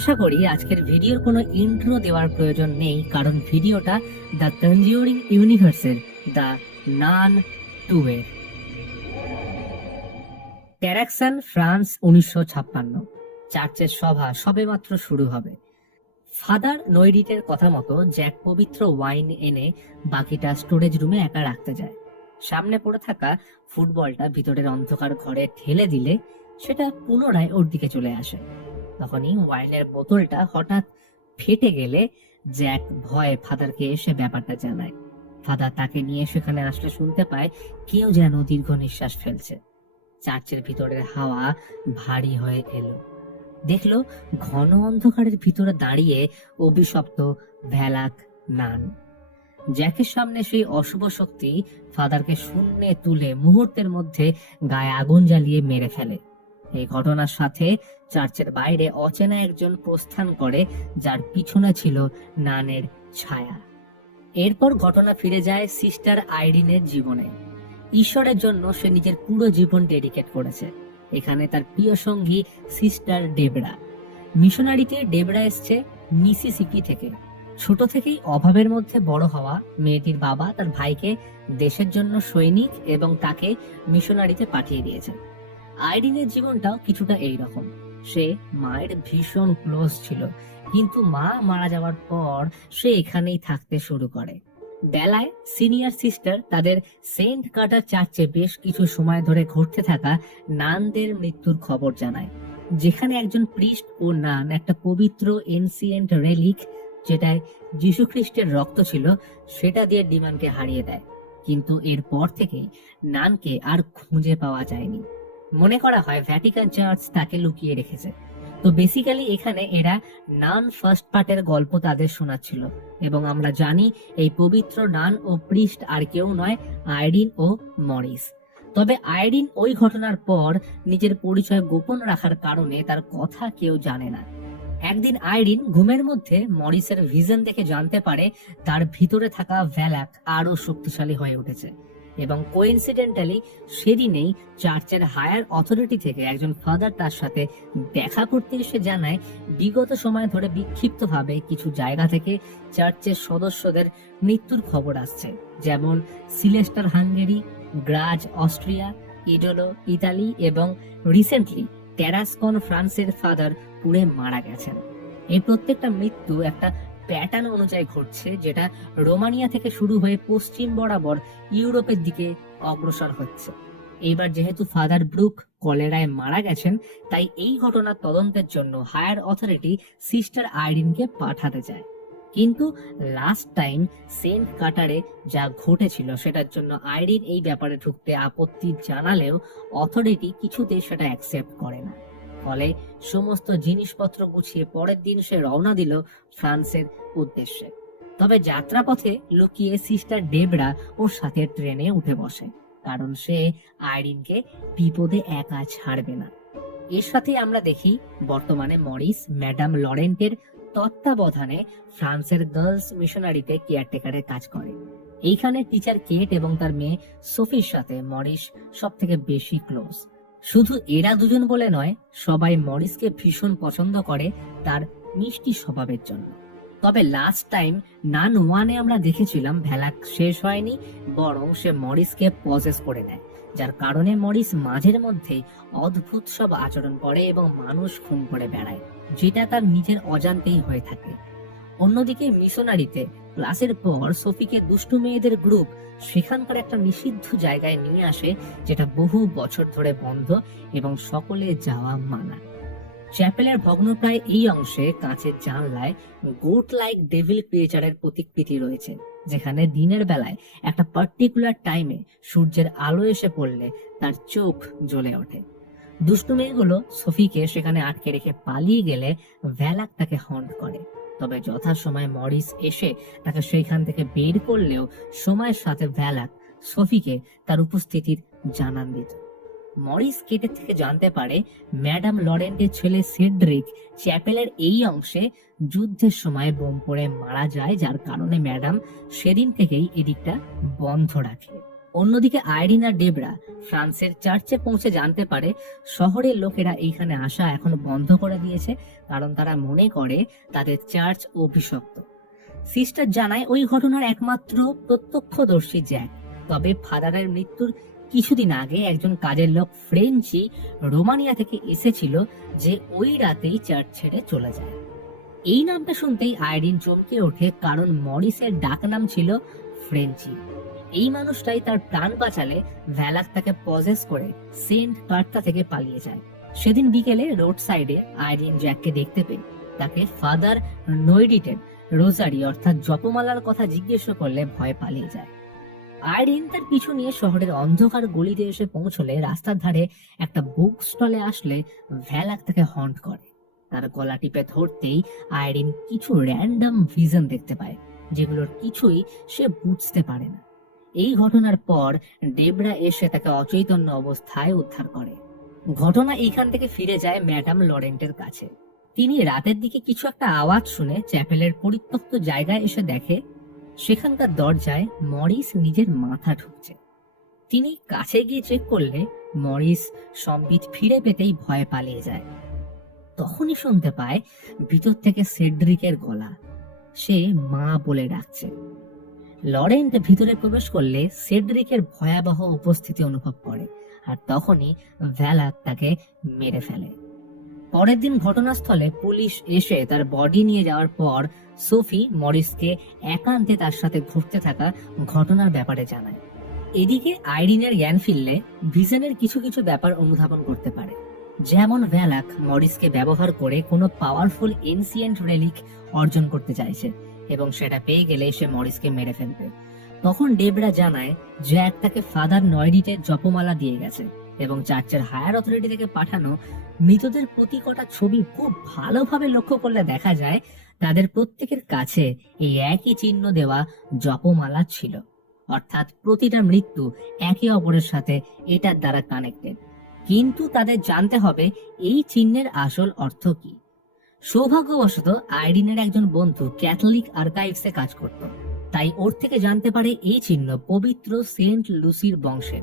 আশা করি আজকের ভিডিওর কোনো ইন্ট্রো দেওয়ার প্রয়োজন নেই, কারণ ভিডিওটা দ্য কনজিউরিং ইউনিভার্সের দ্য নান টু এর ট্যারাকসান ফ্রান্স উনিশশো ছাপ্পান্ন। চার্চের সভা সবেমাত্র শুরু হবে। ফাদার নৈরিটের কথা মতো জ্যাক পবিত্র ওয়াইন এনে বাকিটা স্টোরেজ রুমে একা রাখতে যায়। সামনে পড়ে থাকা ফুটবলটা ভিতরের অন্ধকার ঘরে ঠেলে দিলে সেটা পুনরায় ওর দিকে চলে আসে। তখনই ওয়াইনের বোতলটা হঠাৎ ফেটে গেলে জ্যাক ভয়ে ফাদারকে এসে ব্যাপারটা জানায়। ফাদার তাকে নিয়ে সেখানে আসলে শুনতে পায়, কেউ যেন দীর্ঘ নিঃশ্বাস ফেলছে। চার্চের ভিতরের হাওয়া ভারী হয়ে এলো। দেখল ঘন অন্ধকারের ভিতরে দাঁড়িয়ে অভিশপ্ত ভ্যালাক নান। জ্যাকের সামনে সেই অশুভ শক্তি ফাদারকে শূন্যে তুলে মুহূর্তের মধ্যে গায়ে আগুন জ্বালিয়ে মেরে ফেলে। এই ঘটনার সাথে চার্চের বাইরে অচেনা একজন প্রস্থান করে, যার পিছনে ছিল নানের ছায়া। এরপর ঘটনা ফিরে যায় সিস্টার আইরিনের জীবনে। ঈশ্বরের জন্য সে নিজের পুরো জীবন ডেডিকেট করেছে। এখানে তার প্রিয় সঙ্গী সিস্টার ডেবরা। মিশনারিতে ডেবরা এসছে মিসিসিপি থেকে। ছোট থেকেই অভাবের মধ্যে বড় হওয়া মেয়েটির বাবা তার ভাইকে দেশের জন্য সৈনিক এবং তাকে মিশনারিতে পাঠিয়ে দিয়েছে আইরিনের জীবনটাও কিছুটা এইরকম। সে মায়ের ভীষণ ক্লোজ ছিল, কিন্তু মা মারা যাওয়ার পর সে এখানেই থাকতে শুরু করে। বেলায় সিনিয়র সিস্টার তাদের সেন্ট কাটার চার্চে বেশ কিছু সময় ধরে ঘটতে থাকা নানদের মৃত্যুর খবর জানায়, যেখানে একজন প্রিস্ট ও নান একটা পবিত্র এনসিয়েন্ট রেলিক, যেটায় খ্রিস্টের রক্ত ছিল, সেটা দিয়ে ডিমানকে হারিয়ে দেয়। কিন্তু এরপর থেকেই নানকে আর খুঁজে পাওয়া যায়নি। মনে করা হয় ভ্যাটিকান চার্চ তাকে লুকিয়ে রেখেছে। তো বেসিক্যালি এখানে এরা নান ফার্স্ট পার্টের গল্প তাদের শোনাচ্ছিল। এবং আমরা জানি এই পবিত্র নান ও প্রিস্ট আর কেউ নয় আইরিন ও মরিস তবে আইরিন ওই ঘটনার পর নিজের পরিচয় গোপন রাখার কারণে তার কথা কেউ জানে না। একদিন আইরিন ঘুমের মধ্যে মরিসের ভিজন দেখে জানতে পারে তার ভিতরে থাকা ভ্যালাক আরও শক্তিশালী হয়ে উঠেছে। এবং কোইন্সিডেন্টালি সেদিনেই চার্চের হায়ার অথরিটি থেকে একজন ফাদার তার সাথে দেখা করতে এসে জানায়, বিগত সময় ধরে বিক্ষিপ্তভাবে কিছু জায়গা থেকে চার্চের সদস্যদের মৃত্যুর খবর আসছে। যেমন সিলেস্টার Hungary, Graz Austria, Edolo, Italy এবং রিসেন্টলি টেরাসকন ফ্রান্সের ফাদার পুড়ে মারা গেছেন। এই প্রত্যেকটা মৃত্যু একটা প্যাটার্ন অনুযায়ী ঘটছে যেটা রোমানিয়া থেকে শুরু হয়ে পশ্চিম বরাবর ইউরোপের দিকে অগ্রসর হচ্ছে। এইবার যেহেতু ফাদার ব্রুক কলেরায় মারা গেছেন, তাই এই ঘটনার তদন্তের জন্য হায়ার অথরিটি সিস্টার আইরিনকে পাঠাতে চায়। কিন্তু লাস্ট টাইম সেন্ট কাটারে যা ঘটেছিল সেটার জন্য আইরিন এই ব্যাপারে ঢুকতে আপত্তি জানালেও অথরিটি কিছুতেই সেটা অ্যাকসেপ্ট করে না। ফলে সমস্ত জিনিসপত্র গুছিয়ে পরের দিন সে রওনা দিল ফ্রান্সের উদ্দেশ্যে। তবে যাত্রাপথে লুকিয়ে সিস্টার ডেবরা ওর সাথে ট্রেনে উঠে বসে, কারণ সে আইরিনকে বিপদে একা ছাড়বে না। এর সাথে আমরা দেখি, বর্তমানে মরিস ম্যাডাম লরেন্টের তত্ত্বাবধানে ফ্রান্সের গার্লস মিশনারিতে কেয়ারটেকারের কাজ করে। এইখানে টিচার কেট এবং তার মেয়ে সোফির সাথে মরিস সব থেকে বেশি ক্লোজ। শুধু এরা দুজন বলে নয়, সবাই মরিসকে ভীষণ পছন্দ করে তার মিষ্টি স্বভাবের জন্য। তবে লাস্ট টাইম নান ওয়ানে আমরা দেখেছিলাম ভ্যালাক শেষ হয়নি, বরং সে মরিসকে পজেস করে নেয়, যার কারণে মরিস মাঝের মধ্যে অদ্ভুত সব আচরণ করে এবং মানুষ খুন করে বেড়ায়, যেটা তার নিজের অজান্তেই হয়ে থাকে। অন্যদিকে মিশনারিতে ক্লাসের পর সোফিকে দুষ্টু মেয়েদের গ্রুপ সেখানকার একটা নিষিদ্ধ জায়গায় নিয়ে আসে, যেটা বহু বছর ধরে বন্ধ এবং সকলে যাওয়া মানা। চ্যাপেলের ভগ্নপ্রায় এই অংশে কাঁচের জানলায় গোট লাইক ডেভিল ক্রিয়েচারের প্রতিকৃতি রয়েছে, যেখানে দিনের বেলায় একটা পার্টিকুলার টাইমে সূর্যের আলো এসে পড়লে তার চোখ জ্বলে ওঠে। দুষ্টু মেয়েগুলো সোফিকে সেখানে আটকে রেখে পালিয়ে গেলে ভ্যালাক তাকে হন্ট করে। তবে যথাসময়ে মরিস এসে তাকে সেইখান থেকে বের করলেও সময়ের সাথে ভ্যালাক সোফিকে তার উপস্থিতির জানান দিত। মরিস কেটের থেকে জানতে পারে ম্যাডাম লরেন্টের ছেলে সেড্রিক চ্যাপেলের এই অংশে যুদ্ধের সময় বোম পড়ে মারা যায়, যার কারণে ম্যাডাম সেদিন থেকেই এদিকটা বন্ধ রাখে। অন্যদিকে আইরিন আর ডেবরা ফ্রান্সের চার্চে পৌঁছে জানতে পারে শহরের লোকেরা এইখানে আসা এখন বন্ধ করে দিয়েছে, কারণ তারা মনে করে তাদের চার্চ অভিশপ্ত। সিস্টার জানায় ওই ঘটনার একমাত্র প্রত্যক্ষদর্শী জ্যাক। তবে ফাদারের মৃত্যুর কিছুদিন আগে একজন কাজের লোক ফ্রেঞ্চি রোমানিয়া থেকে এসেছিল যে ওই রাতেই চার্চ ছেড়ে চলে যায়। এই নামটা শুনতেই আইরিন চমকে ওঠে, কারণ মরিসের ডাক নাম ছিল ফ্রেঞ্চি। এই মানুষটাই তার প্রাণ বাঁচালে ভ্যালাক তাকে পজেস করে সেন্ট কার্তা থেকে পালিয়ে যায়। সেদিন বিকেলে রোড সাইডে আইরিন জ্যাককে দেখতে পেয়ে তাকে ফাদার নৈডিটের রোজারি অর্থাৎ জপমালার কথা জিজ্ঞেস করলে ভয় পালিয়ে যায়। আইরিন তার পিছু নিয়ে শহরের অন্ধকার গলিতে এসে পৌঁছলে রাস্তার ধারে একটা বুক স্টলে আসলে ভ্যালাক তাকে হন্ট করে। তার গলা টিপে ধরতেই আইরিন কিছু র্যান্ডম ভিজন দেখতে পায়, যেগুলোর কিছুই সে বুঝতে পারে না। এই ঘটনার পর ডেবরা এসে তাকে অচৈতন্য অবস্থায় উদ্ধার করে। ঘটনা এইখান থেকে ফিরে যায় ম্যাডাম লরেন্টের কাছে। তিনি রাতের দিকে কিছু একটা আওয়াজ শুনে চ্যাপেলের পরিত্যক্ত জায়গায় এসে দেখে, সেখানকার দরজায় মরিস নিজের মাথা ঢুকছে। তিনি কাছে গিয়ে চেক করলে মরিস সম্বিত ফিরে পেতেই ভয় পালিয়ে যায়। তখনই শুনতে পায় ভিতর থেকে সেড্রিকের গলা। সে মা বলে ডাকছে। লরেন্ট ভিতরে প্রবেশ করলে সেড্রিকের ভয়াবহ উপস্থিতি অনুভব করে, আর তখনই ভ্যালাক তাকে মেরে ফেলে। পরের দিন ঘটনাস্থলে পুলিশ এসে তার বডি নিয়ে যাওয়ার পর সোফি মরিসকে একান্তে তার সাথে ঘুরতে থাকা ঘটনার ব্যাপারে জানায়। এদিকে আইরিনের জ্ঞান ফিরলে ভিজনের কিছু কিছু ব্যাপার অনুধাবন করতে পারে। যেমন ভ্যালাক মরিসকে ব্যবহার করে কোনো পাওয়ারফুল এনসিয়েন্ট রেলিক অর্জন করতে চাইছে এবং সেটা পেয়ে গেলে সে মরিসকে মেরে ফেলবে। তখন ডেবরা জানায় জ্যাক তাকে ফাদার নয়ডিটের জপমালা দিয়ে গেছে এবং চার্চের হায়ার অথরিটি থেকে পাঠানো মৃতদের প্রতি কটা ছবি খুব ভালোভাবে লক্ষ্য করলে দেখা যায় তাদের প্রত্যেকের কাছে এই একই চিহ্ন দেওয়া জপমালা ছিল। অর্থাৎ প্রতিটা মৃত্যু একে অপরের সাথে এটার দ্বারা কানেক্টেড কিন্তু তাদের জানতে হবে এই চিহ্নের আসল অর্থ কি। সৌভাগ্যবশত, আইরিনের একজন বন্ধু ক্যাথলিক আর্কাইভসে কাজ করত। তাই ওর থেকে জানতে পারে এই চিহ্ন পবিত্র সেন্ট লুসির বংশের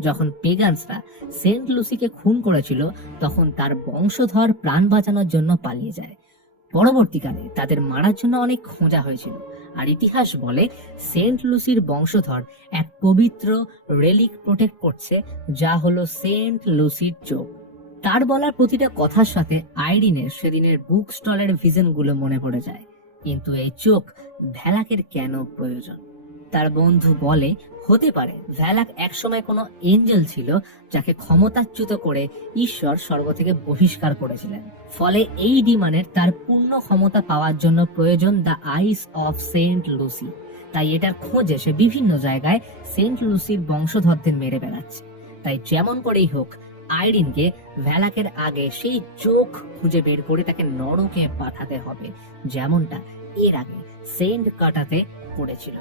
যখন পেগান্সরা সেন্ট লুসিকে খুন করেছিল, তখন তার বংশধর প্রাণ বাঁচানোর জন্য পালিয়ে যায়। পরবর্তীকালে তাদের মারার জন্য অনেক খোঁজা হয়েছিল, আর ইতিহাস বলে সেন্ট লুসির বংশধর এক পবিত্র রেলিক প্রোটেক্ট করছে, যা হলো সেন্ট লুসির চোখ। তার বলার প্রতিটা কথার সাথে আইরিনের সেদিনের বুক স্টলের ভিজনগুলো মনে পড়ে যায়। কিন্তু এই চোখ ভ্যালাকের কেন প্রয়োজন? তার বন্ধু বলে, হতে পারে ভ্যালাক একসময় কোনো এঞ্জেল ছিল যাকে ক্ষমতাচ্যুত করে ঈশ্বর স্বর্গ থেকে বহিষ্কার করেছিলেন। ফলে এই ডিমানের তার পূর্ণ ক্ষমতা পাওয়ার জন্য প্রয়োজন the eyes of Saint Lucy. তাই এটার খোঁজে সে বিভিন্ন জায়গায় সেন্ট লুসির বংশধরদের মেরে বেড়াচ্ছে। তাই যেমন করেই হোক আইরিনকে ভ্যালাকের আগে সেই চোখ খুঁজে বের করে তাকে নরকে পাঠাতে হবে, যেমনটা এর আগে সেন্ট কাটাতে করেছিল।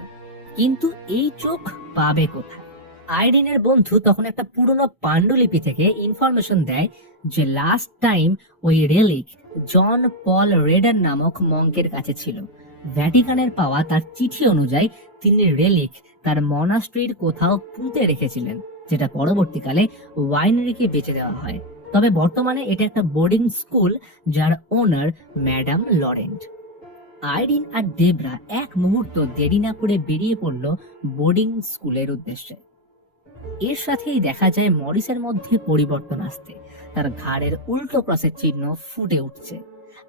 কিন্তু এই চোখ পাবে কোথায়? আইরিনের বন্ধু তখন একটা পুরনো পাণ্ডুলিপি থেকে ইনফরমেশন দেয় যে লাস্ট টাইম ওই রেলিক জন পল রেডার নামক মঙ্কের কাছে ছিল। ভ্যাটিকানের পাওয়া তার চিঠি অনুযায়ী তিনি রেলিক তার মনাস্ট্রির কোথাও পুঁতে রেখেছিলেন। যেটা পরবর্তীকালে ওয়াইনারিকে বেচে দেওয়া হয়। তবে বর্তমানে এটা একটা বোর্ডিং স্কুল যার ওনার ম্যাডাম লরেন্ট। আইরিন আর দেবরা এক মুহূর্ত দেরি না করে বেরিয়ে পড়ল বোর্ডিং স্কুলের উদ্দেশ্যে। এর সাথেই দেখা যায় মরিসের মধ্যে পরিবর্তন আসতে তার ঘাড়ের উল্টো ক্রসের চিহ্ন ফুটে উঠছে।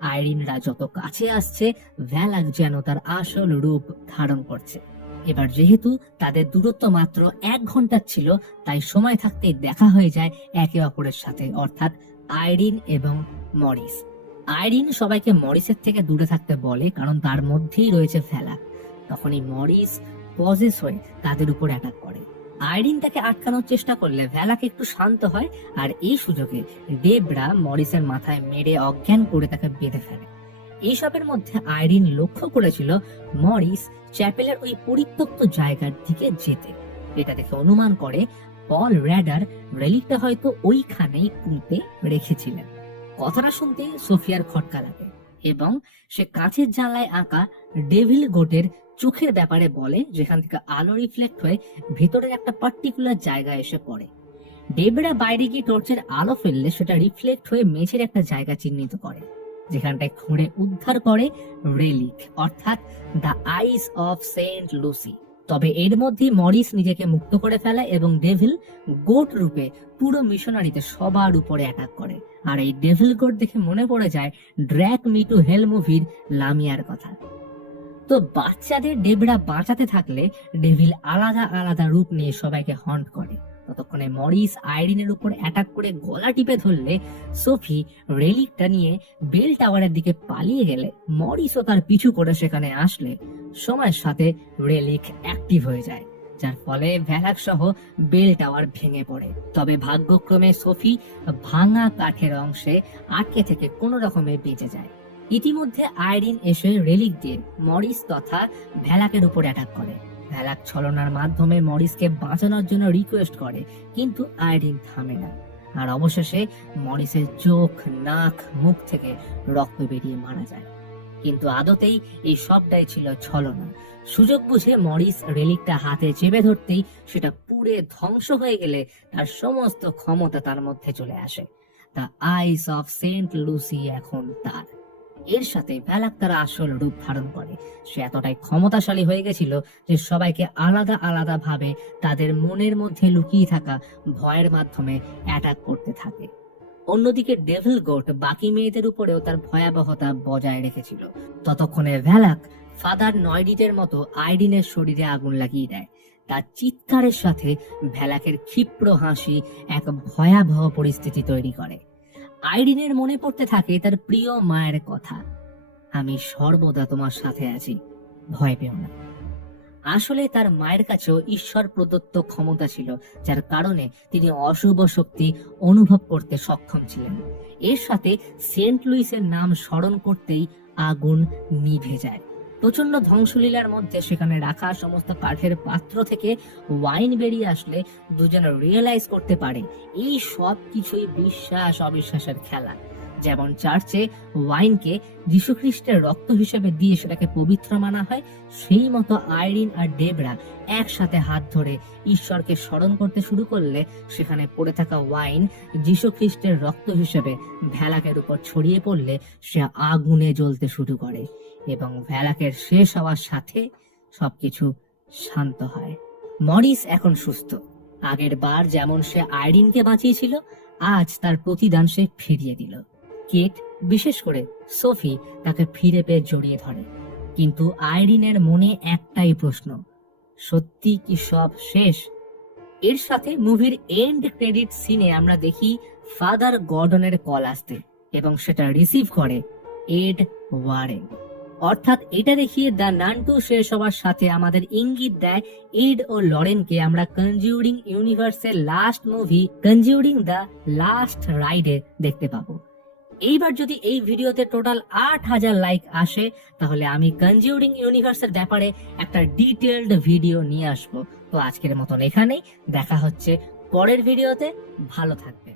আইরিনরা যত কাছে আসছে, ভ্যালাক যেন তার আসল রূপ ধারণ করছে। এবার যেহেতু তাদের দূরত্ব মাত্র এক ঘণ্টার ছিল, তাই সময় থাকতে দেখা হয়ে যায় একে অপরের সাথে, অর্থাৎ আইরিন এবং মরিস। আইরিন সবাইকে মরিসের থেকে দূরে থাকতে বলে, কারণ তার মধ্যেই রয়েছে ফেলা। তখনই মরিস পজেস হয়ে তাদের উপর অ্যাটাক করে। আইরিন তাকে আটকানোর চেষ্টা করলে ভেলাকে একটু শান্ত হয়, আর এই সুযোগে ডেবরা মরিসের মাথায় মেরে অজ্ঞান করে তাকে বেঁধে ফেলে। এইসবের মধ্যে আইরিন লক্ষ্য করেছিল মরিস চ্যাপেলের ওই পরিত্যক্ত জায়গার দিকে যেতে। এটা দেখে অনুমান করে পল র্যাডার রেলিকটা হয়তো ওইখানেই কুঁতে রেখেছিলেন। কথাটা শুনতে সোফিয়ার খটকা লাগে এবং সে কাঁচের জানলায় আঁকা ডেভিল গোটের চোখের ব্যাপারে বলে, যেখান থেকে আলো রিফ্লেক্ট হয়ে ভেতরের একটা পার্টিকুলার জায়গায় এসে পড়ে। ডেবরা বাইরে গিয়ে টর্চের আলো ফেললে সেটা রিফ্লেক্ট হয়ে মেঝের একটা জায়গা চিহ্নিত করে। যেখানটায় খুঁড়ে উদ্ধার করে রেলিক অর্থাৎ the eyes of Saint Lucy. তবে এর মধ্যেই মরিস নিজেকে মুক্ত করে ফেলে এবং ডেভিল গোট রূপে পুরো মিশনারিতে সবার উপরে অ্যাটাক করে। আর এই ডেভিল গোট দেখে মনে পড়ে যায় ড্র্যাক মি টু হেল মুভির লামিয়ার কথা। তো বাচ্চাদের ডেবরা বাঁচাতে থাকলে ডেভিল আলাদা আলাদা রূপ নিয়ে সবাইকে হন্ট করে। ততক্ষণে মরিস আইরিনের উপর অ্যাটাক করে গলা টিপে ধরলে সোফি রেলিকটা নিয়ে বেল টাওয়ারের দিকে পালিয়ে গেলে মরিসও তার পিছু করে সেখানে আসলে সময়ের সাথে রেলিক অ্যাক্টিভ হয়ে যায়, যার ফলে ভ্যালাক সহ বেল টাওয়ার ভেঙে পড়ে। তবে ভাগ্যক্রমে সোফি ভাঙা কাঠের অংশে আটকে থেকে কোনো রকমে বেঁচে যায়। ইতিমধ্যে আইরিন এসে রেলিক দিয়ে মরিস তথা ভ্যালাকের উপর অ্যাটাক করে। ভ্যালাক ছলনার মাধ্যমে মরিসকে বাঁচানোর জন্য রিকোয়েস্ট করে, কিন্তু আইরিন থামে না। আর অবশেষে মরিসের চোখ, নাক, মুখ থেকে রক্ত বেরিয়ে মারা যায়। কিন্তু আদতেই এই সবটাই ছিল ছলনা। সুযোগ বুঝে মরিস রেলিকটা হাতে চেপে ধরতেই সেটা পুড়ে ধ্বংস হয়ে গেলে তার সমস্ত ক্ষমতা তার মধ্যে চলে আসে। The eyes of Saint Lucy এখন তার। এর সাথে ভ্যালাক তার আসল রূপ ধারণ করে। সে এতটাই ক্ষমতাশালী হয়ে গেছিল যে সবাইকে আলাদা আলাদা ভাবে তাদের মনের মধ্যে লুকিয়ে থাকা ভয়ের মাধ্যমে অ্যাটাক করতে থাকে। অন্যদিকে ডেভিল গোট বাকি মেয়েদের উপরেও তার ভয়াবহতা বজায় রেখেছিল। ততক্ষণে ভ্যালাক ফাদার নয়ডিটের মতো আইডিনের শরীরে আগুন লাগিয়ে দেয়। তার চিৎকারের সাথে ভ্যালাকের ক্ষিপ্র হাসি এক ভয়াবহ পরিস্থিতি তৈরি করে। আইরিনের মনে পড়তে থাকে তার প্রিয় মায়ের কথা। আমি সর্বদা তোমার সাথে আছি, ভয় পেও না। আসলে তার মায়ের কাছেও ঈশ্বর প্রদত্ত ক্ষমতা ছিল, যার কারণে তিনি অশুভ শক্তি অনুভব করতে সক্ষম ছিলেন। এর সাথে সেন্ট লুইসের নাম স্মরণ করতেই আগুন নিভে যায়। প্রচণ্ড ধ্বংসলীলার মধ্যে সেখানে রাখা সমস্ত কাঠের পাত্র থেকে ওয়াইন বেরিয়ে আসলে দুজনে রিয়েলাইজ করতে পারে। এই সব কিছুই বিশ্বাস অবিশ্বাসের খেলা। যেমন চার্চে ওয়াইনকে যীশুখ্রিস্টের রক্ত হিসেবে দিয়ে সেটাকে পবিত্র মানা হয়, সেই মতো আইরিন আর ডেবরা একসাথে হাত ধরে ঈশ্বরকে স্মরণ করতে শুরু করলে সেখানে পড়ে থাকা ওয়াইন যীশুখ্রিস্টের রক্ত হিসেবে ভেলাকের উপর ছড়িয়ে পড়লে সে আগুনে জ্বলতে শুরু করে। এবং ভ্যালাকের শেষ হওয়ার সাথে সবকিছু শান্ত হয়। মরিস এখন সুস্থ। আগের বার যেমন সে আইরিনকে বাঁচিয়েছিল, আজ তার প্রতিদান সে ফিরিয়ে দিল। কেট, বিশেষ করে সোফি, তাকে ফিরে পেয়ে জড়িয়ে ধরে। কিন্তু আইরিনের মনে একটাই প্রশ্ন, সত্যি কি সব শেষ? এর সাথে মুভির এন্ড ক্রেডিট সিনে আমরা দেখি ফাদার গর্ডনের কল আসতে এবং সেটা রিসিভ করে এড ওয়ারেন। অর্থাৎ এটা দেখিয়ে দ্য নান্টু শেষ হওয়ার সাথে আমাদের ইঙ্গিত দেয় এড ও লরেনকে। আমরা কনজিউরিং ইউনিভার্সের last movie Conjuring the last রাইডে দেখতে পাবো। এইবার যদি এই ভিডিওতে টোটাল আট হাজার লাইক আসে, তাহলে আমি কনজিউরিং ইউনিভার্সের ব্যাপারে একটা ডিটেলড ভিডিও নিয়ে আসব। তো আজকের মতন এখানেই, দেখা হচ্ছে পরের ভিডিওতে। ভালো থাকবে